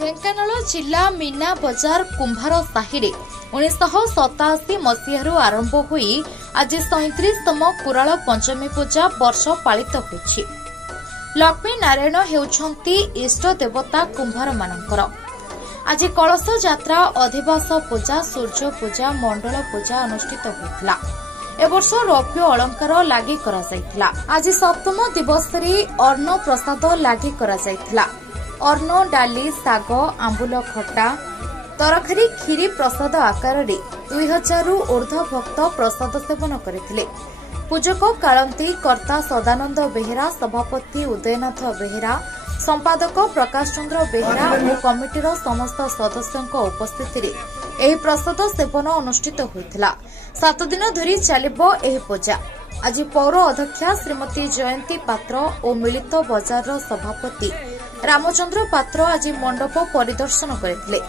ଢେଙ୍କାନାଳ ଜିଲ୍ଲା ମୀନା ବଜାର କୁମ୍ଭାର ସାହିରେ 1987 ମସିହାରୁ ଆରମ୍ଭ ହୋଇ ଆଜି 37ତମ କୁରାଳ ପଞ୍ଚମୀ ପୂଜା ବର୍ଷ ପାଳିତ ହୋଇଛି। ଲକ୍ଷ୍ମୀ ନାରାୟଣ ହେଉଛନ୍ତି ଇଷ୍ଟ ଦେବତା କୁମ୍ଭାରମାନଙ୍କର। ଆଜି କଳସ ଯାତ୍ରା, ଅଧିବାସ ପୂଜା, ସୂର୍ଯ୍ୟ ପୂଜା, ମଣ୍ଡଳ ପୂଜା ଅନୁଷ୍ଠିତ ହୋଇଥିଲା। ଏବର୍ଷ ରୌପ୍ୟ ଅଳଙ୍କାର ଲାଗି କରାଯାଇଥିଲା। ଆଜି ସପ୍ତମ ଦିବସରେ ଅନ୍ନ ପ୍ରସାଦ ଲାଗି କରାଯାଇଥିଲା। ଅନ୍ନ, ଡାଲି, ଶାଗ, ଆମ୍ବୁଲ ଖଟା, ତରକାରୀ, କ୍ଷୀରି ପ୍ରସାଦ ଆକାରରେ 2000ରୁ ଊର୍ଦ୍ଧ୍ବ ଭକ୍ତ ପ୍ରସାଦ ସେବନ କରିଥିଲେ। ପୂଜକ କାଳନ୍ତୀ, କର୍ତ୍ତା ସଦାନନ୍ଦ ବେହେରା, ସଭାପତି ଉଦୟନାଥ ବେହେରା, ସମ୍ପାଦକ ପ୍ରକାଶ ଚନ୍ଦ୍ର ବେହେରା ଓ କମିଟିର ସମସ୍ତ ସଦସ୍ୟଙ୍କ ଉପସ୍ଥିତିରେ ଏହି ପ୍ରସାଦ ସେବନ ଅନୁଷ୍ଠିତ ହୋଇଥିଲା। 7 ଦିନ ଧରି ଚାଲିବ ଏହି ପୂଜା। ଆଜି ପୌର ଅଧ୍ୟକ୍ଷା ଶ୍ରୀମତୀ ଜୟନ୍ତୀ ପାତ୍ର ଓ ମିଳିତ ବଜାରର ସଭାପତି ରାମଚନ୍ଦ୍ର ପାତ୍ର ଆଜି ମଣ୍ଡପ ପରିଦର୍ଶନ କରିଥିଲେ।